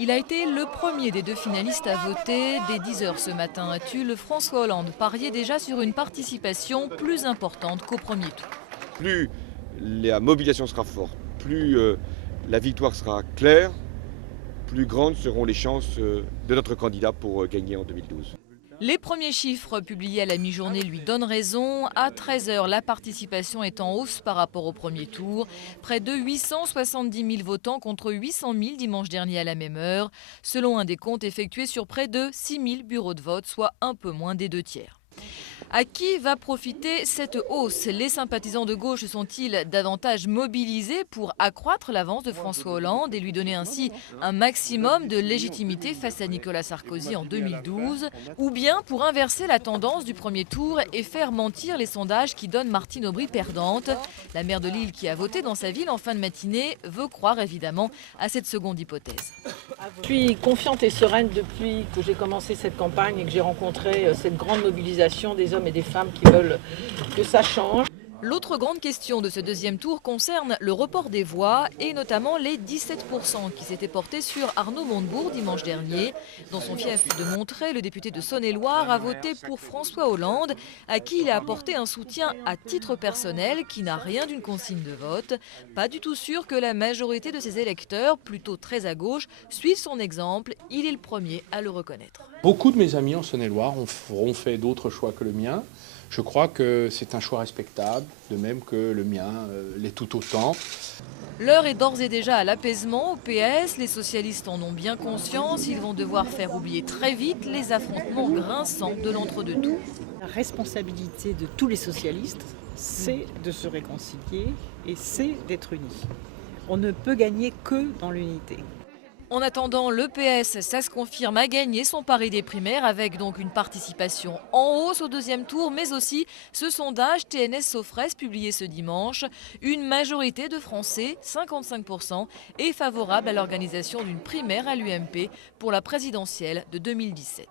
Il a été le premier des deux finalistes à voter. Dès 10 h ce matin à Tulle, François Hollande pariait déjà sur une participation plus importante qu'au premier tour. Plus la mobilisation sera forte, plus la victoire sera claire, plus grandes seront les chances de notre candidat pour gagner en 2012. Les premiers chiffres publiés à la mi-journée lui donnent raison. À 13 h, la participation est en hausse par rapport au premier tour. Près de 870 000 votants contre 800 000 dimanche dernier à la même heure, selon un décompte effectué sur près de 6 000 bureaux de vote, soit un peu moins des 2/3. À qui va profiter cette hausse? Les sympathisants de gauche sont-ils davantage mobilisés pour accroître l'avance de François Hollande et lui donner ainsi un maximum de légitimité face à Nicolas Sarkozy en 2012? Ou bien pour inverser la tendance du premier tour et faire mentir les sondages qui donnent Martine Aubry perdante? La maire de Lille, qui a voté dans sa ville en fin de matinée, veut croire évidemment à cette seconde hypothèse. Je suis confiante et sereine depuis que j'ai commencé cette campagne et que j'ai rencontré cette grande mobilisation des hommes et des femmes qui veulent que ça change. L'autre grande question de ce deuxième tour concerne le report des voix et notamment les 17% qui s'étaient portés sur Arnaud Montebourg dimanche dernier. Dans son fief de Montreuil, le député de Saône-et-Loire a voté pour François Hollande, à qui il a apporté un soutien à titre personnel qui n'a rien d'une consigne de vote. Pas du tout sûr que la majorité de ses électeurs, plutôt très à gauche, suivent son exemple. Il est le premier à le reconnaître. Beaucoup de mes amis en Saône-et-Loire auront fait d'autres choix que le mien. Je crois que c'est un choix respectable, de même que le mien l'est tout autant. L'heure est d'ores et déjà à l'apaisement au PS. Les socialistes en ont bien conscience. Ils vont devoir faire oublier très vite les affrontements grinçants de l'entre-deux-tours. La responsabilité de tous les socialistes, c'est de se réconcilier et c'est d'être unis. On ne peut gagner que dans l'unité. En attendant, le PS, ça se confirme, a gagné son pari des primaires avec donc une participation en hausse au deuxième tour, mais aussi ce sondage TNS-Sofres publié ce dimanche. Une majorité de Français, 55%, est favorable à l'organisation d'une primaire à l'UMP pour la présidentielle de 2017.